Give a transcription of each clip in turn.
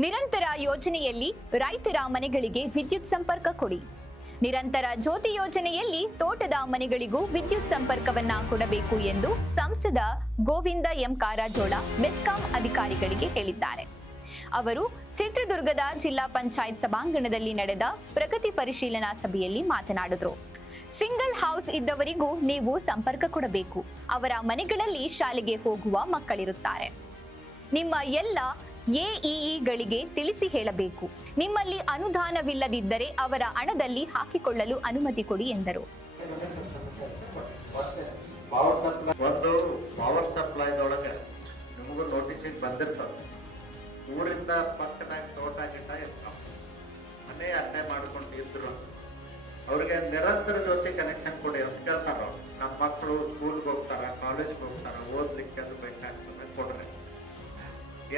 ನಿರಂತರ ಯೋಜನೆಯಲ್ಲಿ ರೈತರ ಮನೆಗಳಿಗೆ ವಿದ್ಯುತ್ ಸಂಪರ್ಕ ಕೊಡಿ. ನಿರಂತರ ಜ್ಯೋತಿ ಯೋಜನೆಯಲ್ಲಿ ತೋಟದ ಮನೆಗಳಿಗೂ ವಿದ್ಯುತ್ ಸಂಪರ್ಕವನ್ನ ಕೊಡಬೇಕು ಎಂದು ಸಂಸದ ಗೋವಿಂದ ಎಂ ಕಾರಜೋಳ ಮೆಸ್ಕಾಂ ಅಧಿಕಾರಿಗಳಿಗೆ ಹೇಳಿದ್ದಾರೆ. ಅವರು ಚಿತ್ರದುರ್ಗದ ಜಿಲ್ಲಾ ಪಂಚಾಯತ್ ಸಭಾಂಗಣದಲ್ಲಿ ನಡೆದ ಪ್ರಗತಿ ಪರಿಶೀಲನಾ ಸಭೆಯಲ್ಲಿ ಮಾತನಾಡಿದರು. ಸಿಂಗಲ್ ಹೌಸ್ ಇದ್ದವರಿಗೂ ನೀವು ಸಂಪರ್ಕ ಕೊಡಬೇಕು. ಅವರ ಮನೆಗಳಲ್ಲಿ ಶಾಲೆಗೆ ಹೋಗುವ ಮಕ್ಕಳಿರುತ್ತಾರೆ. ನಿಮ್ಮ ಎಲ್ಲ ಎಇಇಗಳಿಗೆ ತಿಳಿಸಿ ಹೇಳಬೇಕು. ನಿಮ್ಮಲ್ಲಿ ಅನುದಾನವಿಲ್ಲದಿದ್ದರೆ ಅವರ ಹಣದಲ್ಲಿ ಹಾಕಿಕೊಳ್ಳಲು ಅನುಮತಿ ಕೊಡಿ ಎಂದರು. ಪವರ್ ಸಪ್ಲೈದೊಳಗೆ ನಿಮಗೂ ನೋಟಿಸಿಗೆ ಬಂದಿರ್ತದೆ. ಊರಿಂದ ಪಕ್ಕದಾಗ ತೋಟ ಗಿಟ್ಟ ಇರ್ತಾವ, ಮನೆ ಅಲ್ಲೇ ಮಾಡ್ಕೊಂಡು ಇದ್ರು ಅವ್ರಿಗೆ ನಿರಂತರ ಜೊತೆ ಕನೆಕ್ಷನ್ ಕೊಡಿ ಅಂತ ಕೇಳ್ತಾರ. ನಮ್ಮ ಮಕ್ಕಳು ಸ್ಕೂಲ್ಗೆ ಹೋಗ್ತಾರ, ಕಾಲೇಜ್ಗೆ ಹೋಗ್ತಾರ, ಓದ್ಲಿಕ್ಕೆ ಅದು ಬೇಕಾಗ್ತದೆ, ಕೊಡ್ರಿ.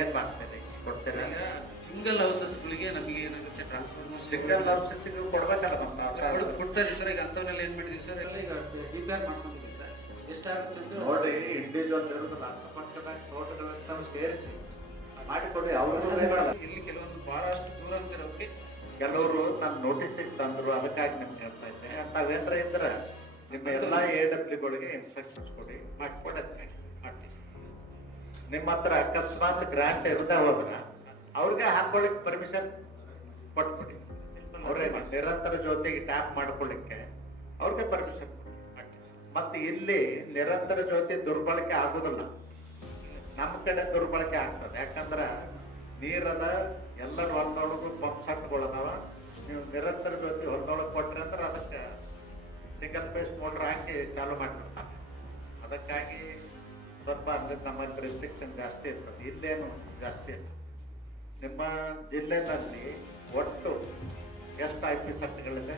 ಏನ್ ಮಾಡ್ತೇನೆ ಕೊಡ್ತೇನೆ. ಸಿಂಗಲ್ ಹೌಸಸ್ಗಳಿಗೆ ನಮಗೆ ಏನಾಗುತ್ತೆ ಟ್ರಾನ್ಸ್ಫರ್ ಸಿಂಗಲ್ ಹೌಸಸ್ಗೆ ಕೊಡ್ಬೇಕಲ್ಲ ಕೊಡ್ತಾ ಇದೀವಿ ಸರ್. ಈಗ ಅಂತವನ್ನೆಲ್ಲ ಏನ್ ಮಾಡಿದೀವಿ ಸರ್, ಎಲ್ಲ ಈಗ ರಿಪೇರ್ ಮಾಡ್ಕೊಂಡಿದ್ದೀವಿ ಸರ್. ಎಷ್ಟಾಗುತ್ತೆ ಅಂತ ನೋಡಿ. ಇಂಡಿವಿಜುವಲ್ ಇರೋದು ಅಕ್ಕಪಕ್ಕದಾಗ ತೋಟಗಳಂತ ಸೇರಿಸಿ ಮಾಡಿಕೊಡಿ. ಅವರು ಇಲ್ಲಿ ಕೆಲವೊಂದು ಬಹಳಷ್ಟು ದೂರ ಅಂತಿರೋಕ್ಕೆ ಕೆಲವರು ನನ್ನ ನೋಟಿಸಿಗೆ ತಂದ್ರು, ಅದಕ್ಕಾಗಿ ನಿಮ್ಗೆ ಹೇಳ್ತಾ ಇದ್ದೆ. ತಾವೇನ್ರ ಇದ್ರ ನಿಮ್ಮ ಎಲ್ಲಾ AWಗಳಿಗೆ ಇನ್ಸ್ಟ್ರಕ್ಷನ್ಸ್ ಕೊಡಿ, ಮಾಡ್ಕೊಡತ್ತೆ ಮಾಡಿ. ನಿಮ್ಮ ಹತ್ರ ಅಕಸ್ಮಾತ್ ಗ್ರಾಂಟ್ ಇರದೆ ಹೋದ್ರ ಅವ್ರಿಗೆ ಹಾಕೊಳ್ಳಿಕ್ ಪರ್ಮಿಷನ್ ಕೊಟ್ಬಿಡಿ. ಅವ್ರಿಗೆ ನಿರಂತರ ಜೊತೆಗೆ ಟ್ಯಾಪ್ ಮಾಡ್ಕೊಳ್ಳಿಕ್ಕೆ ಅವ್ರಿಗೆ ಪರ್ಮಿಷನ್ ಕೊಡಿ. ಮತ್ತೆ ಇಲ್ಲಿ ನಿರಂತರ ಜೊತೆ ದುರ್ಬಳಕೆ ಆಗುದಿಲ್ಲ, ನಮ್ಮ ಕಡೆ ದುರ್ಬಳಕೆ ಆಗ್ತದೆ. ಯಾಕಂದ್ರ ನೀರದ ಎಲ್ಲರ ಹೊಲದೊಳಗೂ ಪಂಪ್ ಸೆಟ್ಗಳದಾವ. ನೀವು ನಿರಂತರ ಜೊತೆ ಹೊಲದೊಳಗೆ ಕೊಟ್ರಿ ಅಂದ್ರೆ ಅದಕ್ಕೆ ಸಿಂಗಲ್ ಫೇಸ್ ಮೋಟರ್ ಹಾಕಿ ಚಾಲು ಮಾಡಿಬಿಡ್ತಾರೆ. ಅದಕ್ಕಾಗಿ ಸ್ವಲ್ಪ ಅಲ್ಲಿ ನಮ್ಮಲ್ಲಿ ರೆಸ್ಟ್ರಿಕ್ಷನ್ ಜಾಸ್ತಿ ಇರ್ತದೆ, ಇಲ್ಲೇನು ಜಾಸ್ತಿ ಇಲ್ಲ. ನಿಮ್ಮ ಜಿಲ್ಲೆನಲ್ಲಿ ಒಟ್ಟು ಎಷ್ಟು IP ಸೆಟ್ಗಳಿದೆ?